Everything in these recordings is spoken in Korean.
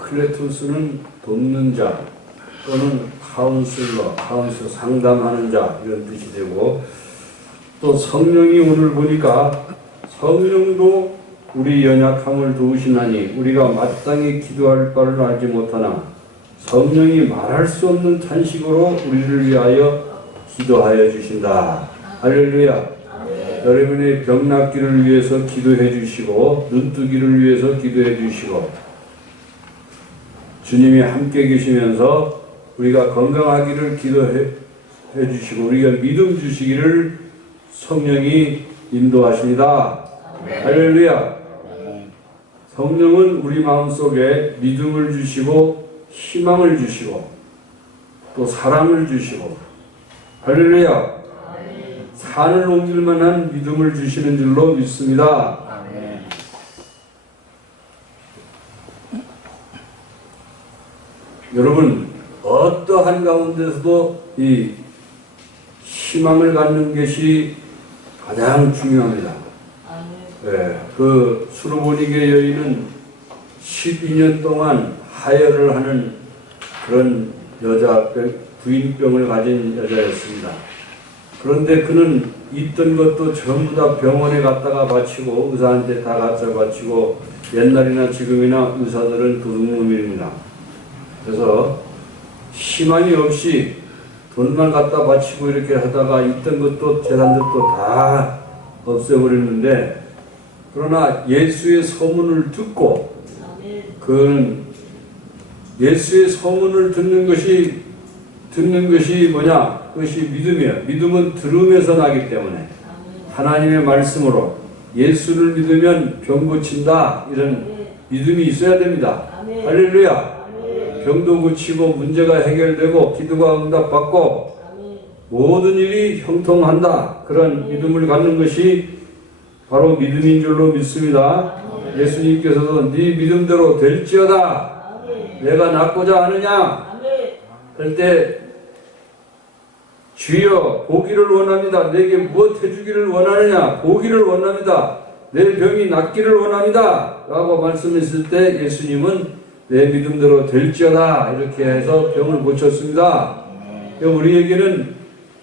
클레투스는 돕는 자 또는 카운슬러 상담하는 자 이런 뜻이 되고, 또 성령이 오늘 보니까 성령도 우리 연약함을 도우시나니 우리가 마땅히 기도할 바를 알지 못하나 성령이 말할 수 없는 탄식으로 우리를 위하여 기도하여 주신다. 할렐루야. 여러분의 병 낫기를 위해서 기도해 주시고 눈뜨기를 위해서 기도해 주시고 주님이 함께 계시면서 우리가 건강하기를 기도해 주시고 우리가 믿음 주시기를 성령이 인도하십니다. 할렐루야. 성령은 우리 마음속에 믿음을 주시고 희망을 주시고 또 사랑을 주시고 할렐루야. 산을 옮길 만한 믿음을 주시는 줄로 믿습니다. 여러분, 어떠한 가운데서도 이 희망을 갖는 것이 가장 중요합니다. 네, 그 수르보니게 여인은 12년 동안 하혈을 하는 그런 부인병을 가진 여자였습니다. 그런데 그는 있던 것도 전부 다 병원에 갔다가 바치고 의사한테 다 갖다 바치고, 옛날이나 지금이나 의사들은 도둑놈입니다. 그래서 희망이 없이 돈만 갖다 바치고 이렇게 하다가 있던 것도 재산들도 다 없애버렸는데, 그러나 예수의 소문을 듣고, 그는 예수의 소문을 듣는 것이 뭐냐? 그것이 믿음이에요. 믿음은 들음에서 나기 때문에 하나님의 말씀으로 예수를 믿으면 병 고친다, 이런 믿음이 있어야 됩니다. 할렐루야. 병도 고치고 문제가 해결되고 기도가 응답받고 모든 일이 형통한다, 그런 믿음을 갖는 것이 바로 믿음인 줄로 믿습니다. 예수님께서도 네 믿음대로 될지어다, 내가 낫고자 하느냐 할 때 주여 보기를 원합니다. 내게 무엇 해주기를 원하느냐? 보기를 원합니다. 내 병이 낫기를 원합니다 라고 말씀했을 때 예수님은 내 믿음대로 될지어다 이렇게 해서 병을 고쳤습니다. 우리에게는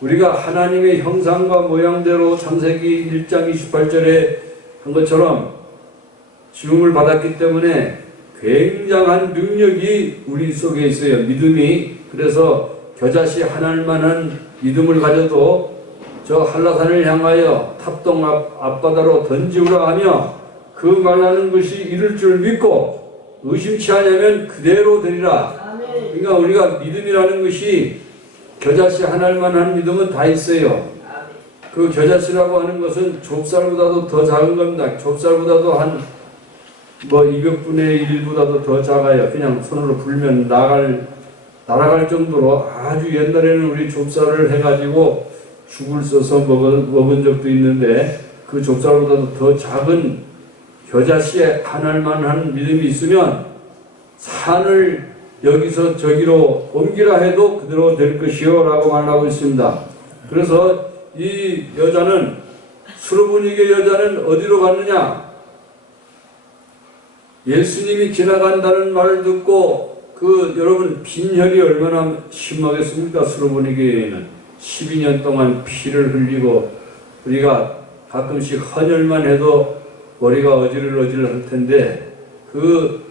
우리가 하나님의 형상과 모양대로 창세기 1장 28절에 한 것처럼 지음을 받았기 때문에 굉장한 능력이 우리 속에 있어요. 믿음이. 그래서 겨자씨 하나만한 믿음을 가져도 저 한라산을 향하여 탑동 앞바다로 던지우라 하며 그 말하는 것이 이룰 줄 믿고 의심치 않으면 그대로 되리라. 그러니까 우리가 믿음이라는 것이 겨자씨 하나만한 믿음은 다 있어요. 그 겨자씨라고 하는 것은 좁쌀보다도 더 작은 겁니다. 좁쌀보다도 한 200분의 1보다도 더 작아요. 그냥 손으로 불면 날아갈 정도로. 아주 옛날에는 우리 좁쌀을 해가지고 죽을 써서 먹은 적도 있는데, 그 좁쌀보다도 더 작은 겨자씨에 하나만한 믿음이 있으면 산을 여기서 저기로 옮기라 해도 그대로 될 것이요 라고 말하고 있습니다. 그래서 이 여자는, 수르보니게 여자는 어디로 갔느냐? 예수님이 지나간다는 말을 듣고 여러분 빈혈이 얼마나 심하겠습니까? 수르보니게에는 12년 동안 피를 흘리고, 우리가 가끔씩 헌혈만 해도 머리가 어지러울 할 텐데 그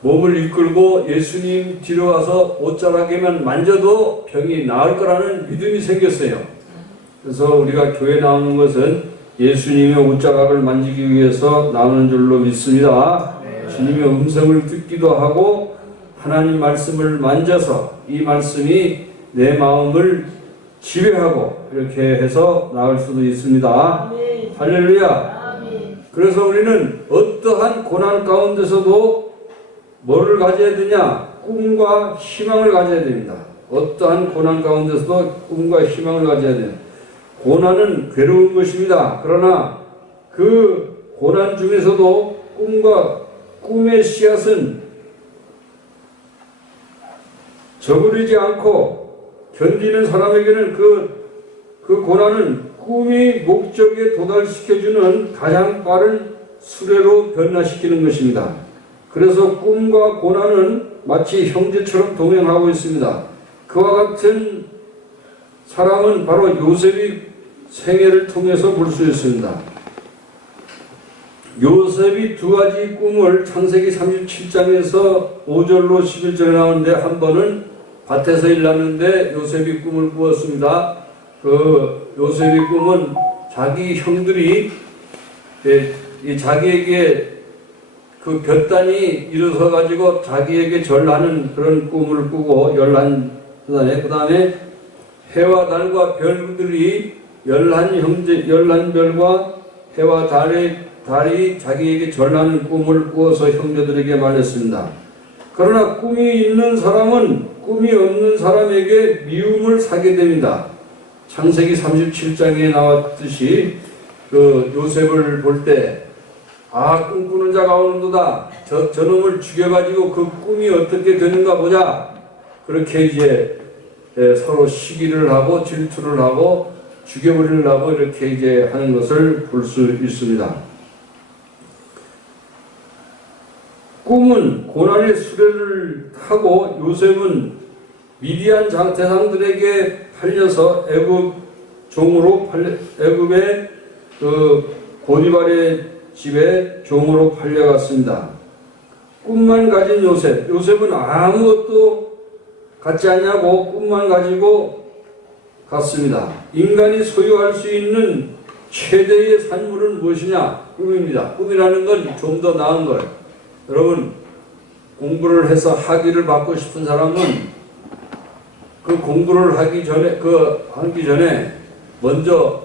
몸을 이끌고 예수님 뒤로 와서 옷자락에만 만져도 병이 나을 거라는 믿음이 생겼어요. 그래서 우리가 교회 나오는 것은 예수님의 옷자락을 만지기 위해서 나오는 줄로 믿습니다. 주님의 음성을 듣기도 하고 하나님 말씀을 만져서 이 말씀이 내 마음을 지배하고 이렇게 해서 나을 수도 있습니다. 할렐루야. 그래서 우리는 어떠한 고난 가운데서도 뭐를 가져야 되냐? 꿈과 희망을 가져야 됩니다. 어떠한 고난 가운데서도 꿈과 희망을 가져야 됩니다. 고난은 괴로운 것입니다. 그러나 그 고난 중에서도 꿈의 씨앗은 저버리지 않고 견디는 사람에게는 그 고난은 꿈이 목적에 도달시켜주는 가장 빠른 수레로 변화시키는 것입니다. 그래서 꿈과 고난은 마치 형제처럼 동행하고 있습니다. 그와 같은 사람은 바로 요셉이 생애를 통해서 볼 수 있습니다. 요셉이 두 가지 꿈을 창세기 37장에서 5절로 11절에 나오는데, 한 번은 밭에서 일났는데 요셉이 꿈을 꾸었습니다. 그 요셉의 꿈은 자기 형들이 자기에게 그 볕단이 일어서 가지고 자기에게 절하는 그런 꿈을 꾸고, 그 다음에 해와 달과 별들이 열한 별과 해와 달이 자기에게 절하는 꿈을 꾸어서 형제들에게 말했습니다. 그러나 꿈이 있는 사람은 꿈이 없는 사람에게 미움을 사게 됩니다. 창세기 37장에 나왔듯이 그 요셉을 볼 때, 꿈꾸는 자가 오는도다. 저놈을 죽여가지고 그 꿈이 어떻게 되는가 보자. 그렇게 이제 서로 시기를 하고 질투를 하고 죽여버리려고 이렇게 이제 하는 것을 볼 수 있습니다. 꿈은 고난의 수레를 타고 요셉은 미디안 대상들에게 팔려서 애굽의 그 보디발의 집에 종으로 팔려갔습니다. 꿈만 가진 요셉은 아무것도 갖지 않냐고 꿈만 가지고 갔습니다. 인간이 소유할 수 있는 최대의 산물은 무엇이냐? 꿈입니다. 꿈이라는 건 좀 더 나은 거예요. 여러분, 공부를 해서 학위를 받고 싶은 사람은 그 공부를 하기 전에 먼저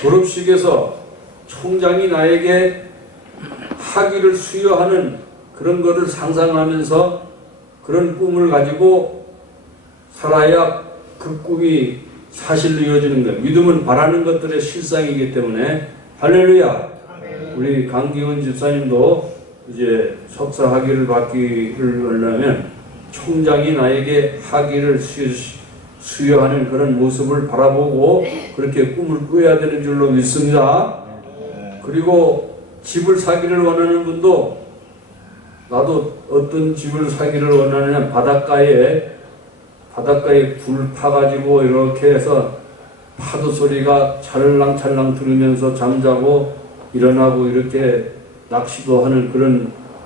졸업식에서 총장이 나에게 학위를 수여하는 그런 거를 상상하면서 그런 꿈을 가지고 살아야 그 꿈이 사실로 이어지는 거예요. 믿음은 바라는 것들의 실상이기 때문에. 할렐루야. 우리 강기훈 집사님도 이제 석사 학위를 받기를 하려면 총장이 나에게 학위를 수여하는 그런 모습을 바라보고 그렇게 꿈을 꾸어야 되는 줄로 믿습니다. 그리고 집을 사기를 원하는 분도, 나도 어떤 집을 사기를 원하느냐, 바닷가에 불 파가지고 이렇게 해서 파도 소리가 찰랑찰랑 들으면서 잠자고 일어나고 이렇게 낚시도 하는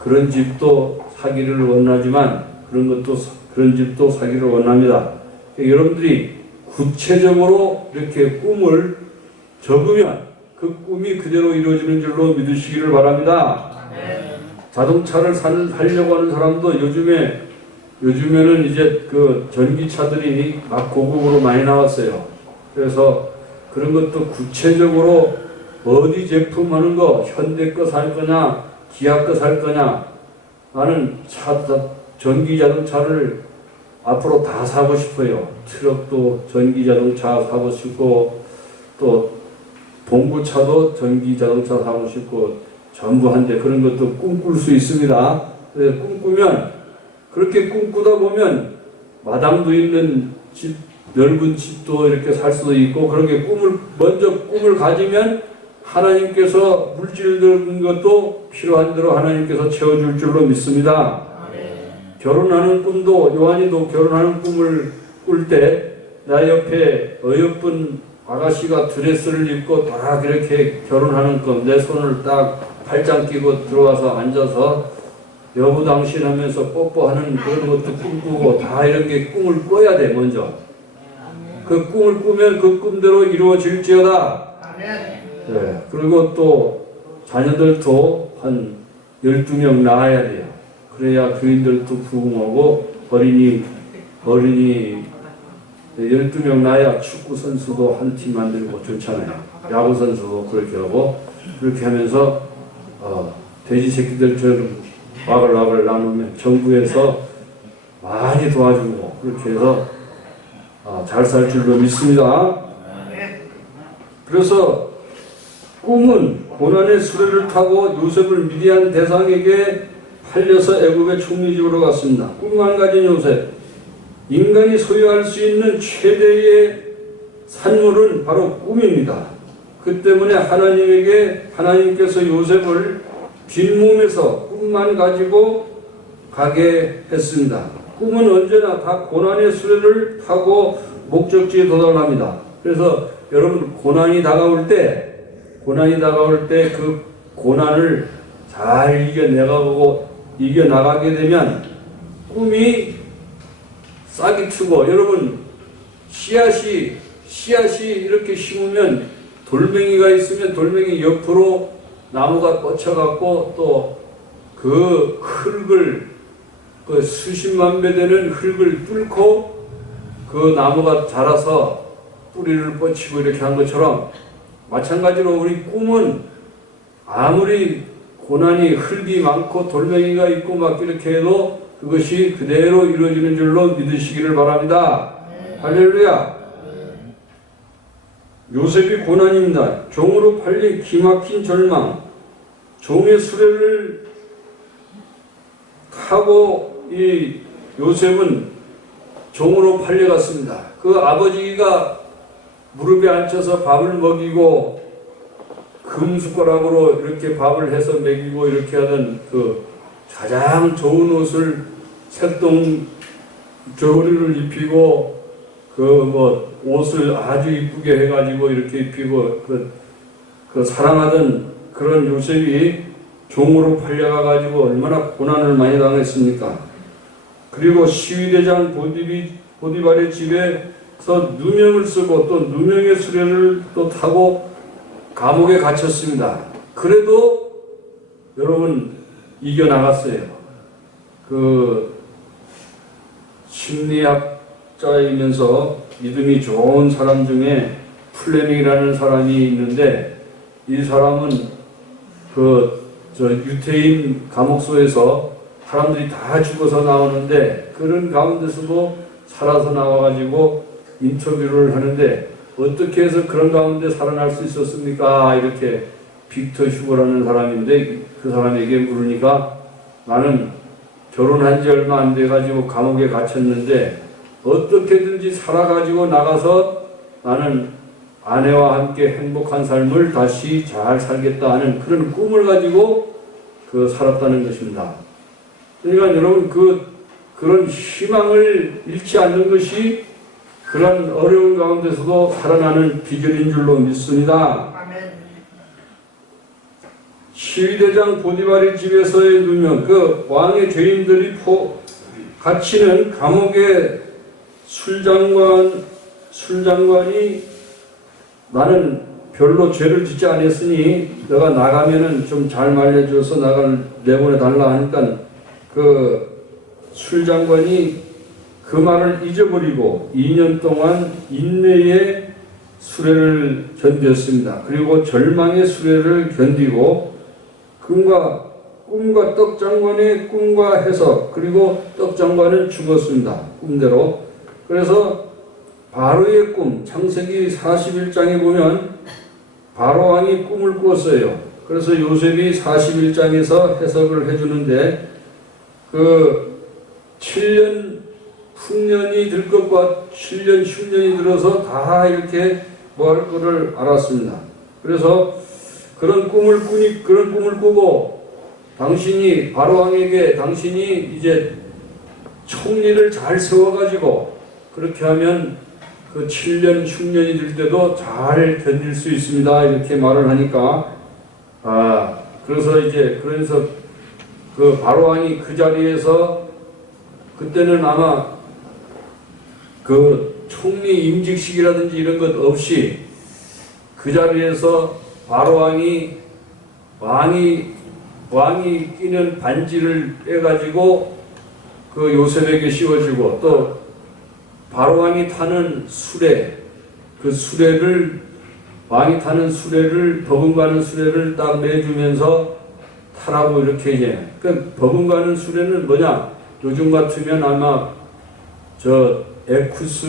그런 집도 사기를 원하지만, 그런 집도 사기를 원합니다. 여러분들이 구체적으로 이렇게 꿈을 적으면 그 꿈이 그대로 이루어지는 줄로 믿으시기를 바랍니다. 자동차를 사려고 하는 사람도 요즘에는 이제 그 전기차들이 막 고급으로 많이 나왔어요. 그래서 그런 것도 구체적으로 어디 제품 하는 거, 현대 거 살 거냐, 기아 거 살 거냐. 나는 전기 자동차를 앞으로 다 사고 싶어요. 트럭도 전기 자동차 사고 싶고, 또 봉구차도 전기 자동차 사고 싶고, 전부 한데 그런 것도 꿈꿀 수 있습니다. 꿈꾸면, 그렇게 꿈꾸다 보면 마당도 있는 집, 넓은 집도 이렇게 살 수도 있고, 그렇게 먼저 꿈을 가지면 하나님께서 물질적인 것도 필요한 대로 하나님께서 채워줄 줄로 믿습니다. 결혼하는 꿈도, 요한이도 결혼하는 꿈을 꿀 때 나 옆에 어여쁜 아가씨가 드레스를 입고 딱 이렇게 결혼하는 꿈, 내 손을 딱 팔짱 끼고 들어와서 앉아서 여보 당신 하면서 뽀뽀하는 그런 것도 꿈꾸고, 다 이렇게 꿈을 꿔야 돼. 먼저 그 꿈을 꾸면 그 꿈대로 이루어질지어다. 네. 그리고 또 자녀들도 한 12명 낳아야 돼요. 그래야 교인들도 부흥하고, 어린이 12명 낳아야 축구 선수도 한 팀 만들고 좋잖아요. 야구 선수도 그렇게 하고, 그렇게 하면서 돼지 새끼들처럼 와글와글 나누면 정부에서 많이 도와주고, 그렇게 해서 잘 살 줄로 믿습니다. 그래서 꿈은 고난의 수레를 타고 요셉을 미디안 대상에게 팔려서 애굽의 총리집으로 갔습니다. 꿈만 가진 요셉, 인간이 소유할 수 있는 최대의 산물은 바로 꿈입니다. 그 때문에 하나님께서 요셉을 빈몸에서 꿈만 가지고 가게 했습니다. 꿈은 언제나 다 고난의 수레를 타고 목적지에 도달합니다. 그래서 여러분 고난이 다가올 때 그 고난을 잘 이겨나가게 되면 꿈이 싹이 트고, 여러분 씨앗이 이렇게 심으면 돌멩이가 있으면 돌멩이 옆으로 나무가 뻗쳐갖고 또 그 흙을, 그 수십만 배 되는 흙을 뚫고 그 나무가 자라서 뿌리를 뻗치고 이렇게 한 것처럼, 마찬가지로 우리 꿈은 아무리 고난이 흙이 많고 돌멩이가 있고 막 이렇게 해도 그것이 그대로 이루어지는 줄로 믿으시기를 바랍니다. 할렐루야. 요셉이 고난입니다. 종으로 팔린 기막힌 절망, 종의 수레를 타고 이 요셉은 종으로 팔려갔습니다. 그 아버지가 무릎에 앉혀서 밥을 먹이고 금숟가락으로 이렇게 밥을 해서 먹이고 이렇게 하던 그 가장 좋은 옷을 색동 저고리를 입히고 그 옷을 아주 이쁘게 해가지고 이렇게 입히고 그 사랑하던 그런 요셉이 종으로 팔려가가지고 얼마나 고난을 많이 당했습니까? 그리고 시위대장 보디발의 집에서 누명을 쓰고 또 누명의 수레를 또 타고 감옥에 갇혔습니다. 그래도 여러분 이겨나갔어요. 그 심리학자이면서 믿음이 좋은 사람 중에 플레밍이라는 사람이 있는데, 이 사람은 유태인 감옥소에서 사람들이 다 죽어서 나오는데 그런 가운데서도 살아서 나와가지고 인터뷰를 하는데, 어떻게 해서 그런 가운데 살아날 수 있었습니까? 이렇게 빅터 휴거라는 사람인데 그 사람에게 물으니까, 나는 결혼한 지 얼마 안 돼가지고 감옥에 갇혔는데 어떻게든지 살아가지고 나가서 나는 아내와 함께 행복한 삶을 다시 잘 살겠다 하는 그런 꿈을 가지고 살았다는 것입니다. 그러니까 여러분 그런 희망을 잃지 않는 것이 그런 어려운 가운데서도 살아나는 비결인 줄로 믿습니다. 시위대장 보디발의 집에서의 누명, 그 왕의 죄인들이 갇히는 감옥의 술장관이 나는 별로 죄를 짓지 않았으니 너가 나가면은 좀 잘 말려줘서 내보내달라 하니까 그 술장관이 그 말을 잊어버리고 2년 동안 인내의 수레를 견뎠습니다. 그리고 절망의 수레를 견디고 꿈과 떡장관의 꿈과 해석, 그리고 떡장관은 죽었습니다. 꿈대로. 그래서 바로의 꿈, 창세기 41장에 보면 바로왕이 꿈을 꾸었어요. 그래서 요셉이 41장에서 해석을 해주는데, 그 7년 풍년이 들 것과 7년 흉년이 들어서 다 이렇게 뭐 할 거를 알았습니다. 그래서 그런 꿈을 꾸고 바로왕에게 당신이 이제 총리를 잘 세워가지고 그렇게 하면 그 7년 흉년이 들 때도 잘 견딜 수 있습니다. 이렇게 말을 하니까, 그래서 그 바로왕이 그 자리에서, 그때는 아마 그 총리 임직식이라든지 이런 것 없이 그 자리에서 바로왕이 끼는 반지를 빼가지고 그 요셉에게 씌워주고, 또 바로왕이 타는 수레, 그 수레를, 왕이 타는 수레를, 버금가는 수레를 딱 내주면서 타라고 이렇게 이제. 그 버금가는 수레는 뭐냐? 요즘 같으면 아마 에쿠스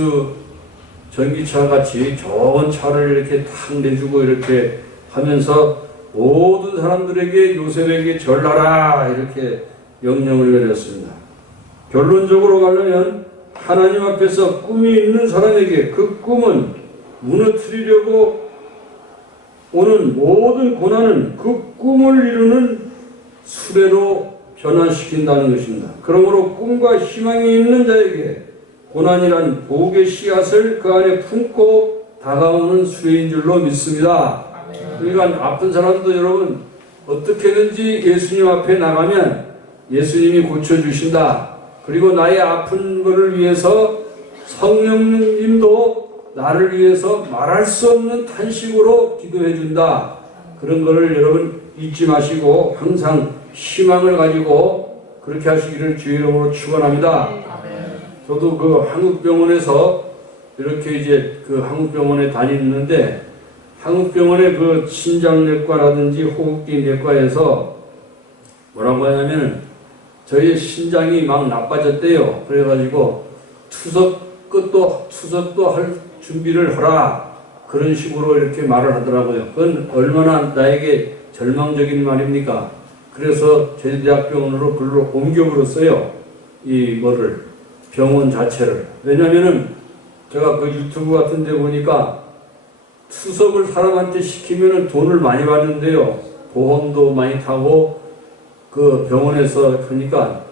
전기차 같이 좋은 차를 이렇게 탁 내주고 이렇게 하면서 모든 사람들에게 요셉에게 절하라 이렇게 명령을 내렸습니다. 결론적으로 가려면 하나님 앞에서 꿈이 있는 사람에게 그 꿈은 무너뜨리려고 오는 모든 고난은 그 꿈을 이루는 수레로 변화시킨다는 것입니다. 그러므로 꿈과 희망이 있는 자에게 고난이란 복의 씨앗을 그 안에 품고 다가오는 수레인 줄로 믿습니다. 그러니까 아픈 사람도 여러분 어떻게든지 예수님 앞에 나가면 예수님이 고쳐주신다. 그리고 나의 아픈 것을 위해서 성령님도 나를 위해서 말할 수 없는 탄식으로 기도해 준다. 그런 것을 여러분 잊지 마시고 항상 희망을 가지고 그렇게 하시기를 주의 이름으로 축원합니다. 저도 그 한국병원에서 이렇게 이제 그 한국병원에 다니는데 한국병원의 그 신장내과라든지 호흡기 내과에서 뭐라고 하냐면 저희 신장이 막 나빠졌대요. 그래가지고 투석도 할 준비를 하라. 그런 식으로 이렇게 말을 하더라고요. 그건 얼마나 나에게 절망적인 말입니까? 그래서 제주대학병원으로 글로 옮겨버렸어요. 이거를 병원 자체를. 왜냐면은 제가 그 유튜브 같은 데 보니까 투석을 사람한테 시키면은 돈을 많이 받는데요. 보험도 많이 타고 그 병원에서 그러니까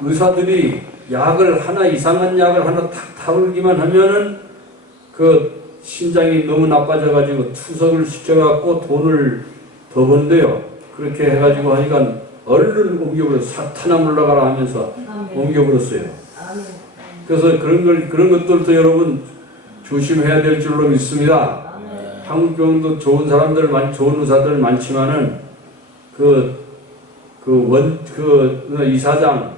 의사들이 약을 하나 이상한 약을 하나 탁 타올기만 하면은 그 신장이 너무 나빠져가지고 투석을 시켜갖고 돈을 더 번대요. 그렇게 해가지고 하니까 얼른 옮겨버렸어요. 사탄아 물러가라 하면서 옮겨버렸어요. 그래서 그런 것들도 여러분 조심해야 될 줄로 믿습니다. 한국병원도 좋은 사람들 좋은 의사들 많지만은 이사장,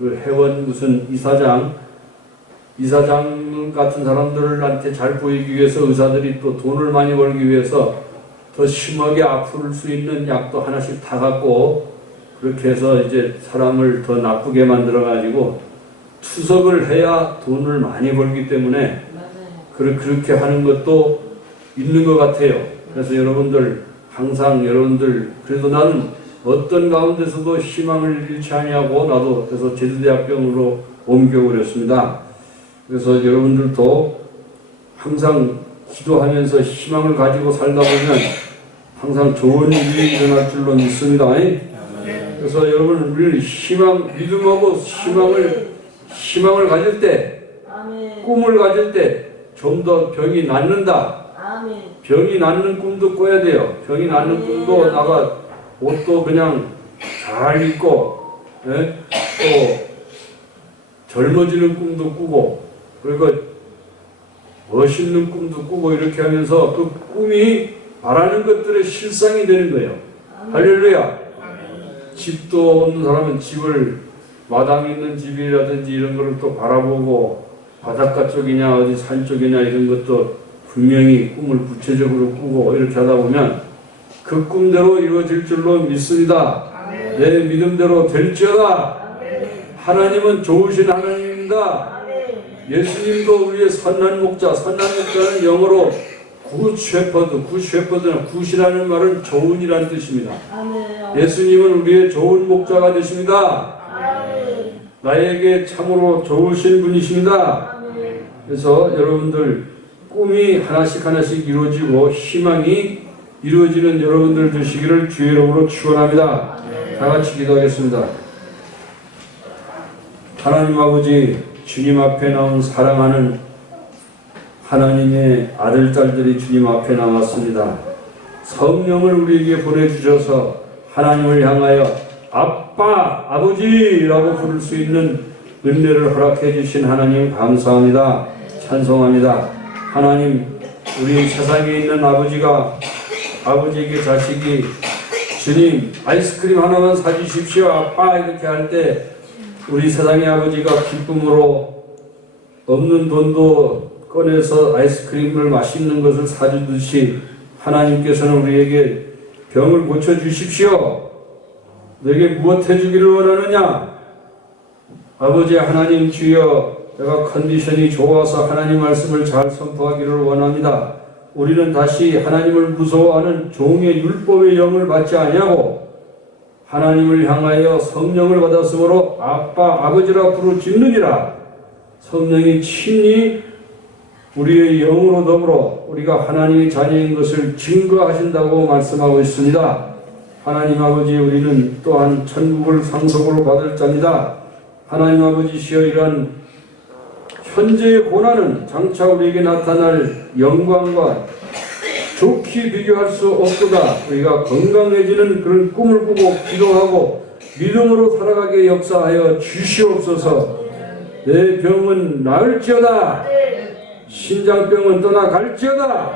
회원 무슨 이사장 같은 사람들한테 잘 보이기 위해서 의사들이 또 돈을 많이 벌기 위해서 더 심하게 아플 수 있는 약도 하나씩 타갖고 그렇게 해서 이제 사람을 더 나쁘게 만들어가지고 투석을 해야 돈을 많이 벌기 때문에 그렇게 하는 것도 있는 것 같아요. 그래서 여러분들 항상 그래도 나는 어떤 가운데서도 희망을 잃지 아니하고 나도 그래서 제주대학병원으로 옮겨버렸습니다. 그래서 여러분들도 항상 기도하면서 희망을 가지고 살다 보면 항상 좋은 일이 일어날 줄로 믿습니다. 그래서 여러분 우리는 믿음하고 희망을 가질 때, 꿈을 가질 때 좀 더 병이 낫는다. 병이 낫는 꿈도 꿔야 돼요. 병이 낫는 꿈도 나가 옷도 그냥 잘 입고, 또 젊어지는 꿈도 꾸고, 그리고 멋있는 꿈도 꾸고 이렇게 하면서 그 꿈이 바라는 것들의 실상이 되는 거예요. 할렐루야. 집도 없는 사람은 집을 마당에 있는 집이라든지 이런 거를 또 바라보고 바닷가 쪽이냐 어디 산 쪽이냐 이런 것도 분명히 꿈을 구체적으로 꾸고 이렇게 하다 보면 그 꿈대로 이루어질 줄로 믿습니다. 내 믿음대로 될지어다. 하나님은 좋으신 하나님입니다. 예수님도 우리의 선한 목자는 영어로 굿셰퍼드는 굿이라는 말은 좋은이라는 뜻입니다. 예수님은 우리의 좋은 목자가 되십니다. 나에게 참으로 좋으신 분이십니다. 그래서 여러분들 꿈이 하나씩 이루어지고 희망이 이루어지는 여러분들 되시기를 주의 이름으로 축원합니다. 다 같이 기도하겠습니다. 하나님 아버지, 주님 앞에 나온 사랑하는 하나님의 아들, 딸들이 주님 앞에 나왔습니다. 성령을 우리에게 보내주셔서 하나님을 향하여 아빠, 아버지라고 부를 수 있는 은혜를 허락해 주신 하나님 감사합니다. 찬송합니다. 하나님, 우리 세상에 있는 아버지에게 자식이 주님 아이스크림 하나만 사주십시오 아빠 이렇게 할 때 우리 세상의 아버지가 기쁨으로 없는 돈도 꺼내서 아이스크림을 맛있는 것을 사주듯이 하나님께서는 우리에게 병을 고쳐주십시오. 너에게 무엇 해주기를 원하느냐? 아버지 하나님 주여, 내가 컨디션이 좋아서 하나님 말씀을 잘 선포하기를 원합니다. 우리는 다시 하나님을 무서워하는 종의 율법의 영을 받지 아니하고 하나님을 향하여 성령을 받았으므로 아빠, 아버지라 부르짖느니라. 성령이 친히 우리의 영으로 더불어 우리가 하나님의 자녀인 것을 증거하신다고 말씀하고 있습니다. 하나님 아버지, 우리는 또한 천국을 상속으로 받을 자입니다. 하나님 아버지시여, 이러한 현재의 고난은 장차 우리에게 나타날 영광과 좋게 비교할 수 없도다. 우리가 건강해지는 그런 꿈을 꾸고 기도하고 믿음으로 살아가게 역사하여 주시옵소서. 내 병은 나을지어다. 신장병은 떠나갈지어다.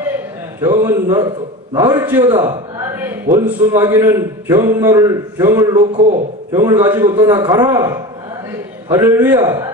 병은 나을지어다. 원수 마귀는 병을 놓고 병을 가지고 떠나가라. 할렐루야.